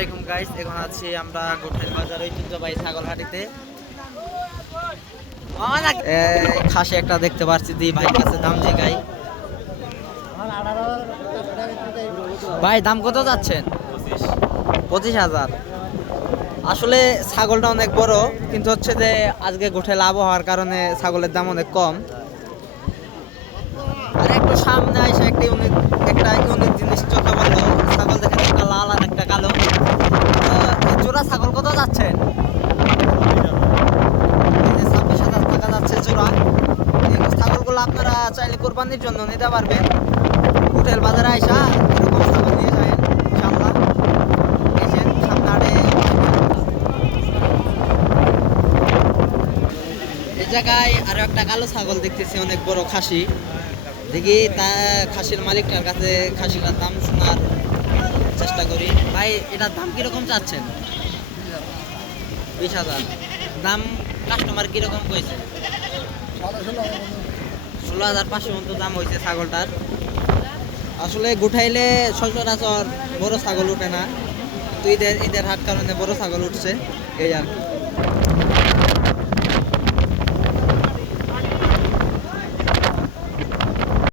আলাইকুম গাইস, এখন আছি আমরা গোঠাইল বাজার ঐতিহ্যবাহী ছাগল হাটিতে। খাসি একটা দেখতে পাচ্ছি, দি ভাই কাছে দাম জিগাই। ভাই দাম কত যাচ্ছেন? 25,000। আসলে ছাগলটা অনেক বড়, কিন্তু হচ্ছে যে আজকে গোঠাইল আবহাওয়ার কারণে ছাগলের দাম অনেক কম। আর একটু সামনে আইসা একটা ইউনিক জিনিস চোখে পড়লো। ছাগল দেখেন, একটা লাল আর একটা কালো। জোড়া ছাগল কত যাচ্ছেন? 26,000 টাকা যাচ্ছে জোড়া। এই ছাগলগুলো আপনারা চাইলে কোরবানির জন্য নিতে পারবেন। হোটেল বাজারে আইসা এরকম ছাগল নিয়ে যাবেন ইনশাআল্লাহ। এসে সামনে আড়ে এই জায়গায় আরো একটা কালো ছাগল দেখতেছি, অনেক বড় খাসি। দেখি তা খাসির মালিকটার কাছে খাসিটার দাম শোনার চেষ্টা করি। ভাই এটার দাম কিরকম চাচ্ছেন? 20,000 দাম। কাস্টমার কিরকম কইছে? 16,500 মতো দাম হয়েছে ছাগলটার। আসলে গুঠাইলে সচরাচর বড় ছাগল উঠে না, তো ঈদের হাট কারণে বড় ছাগল উঠছে, এই আর কি।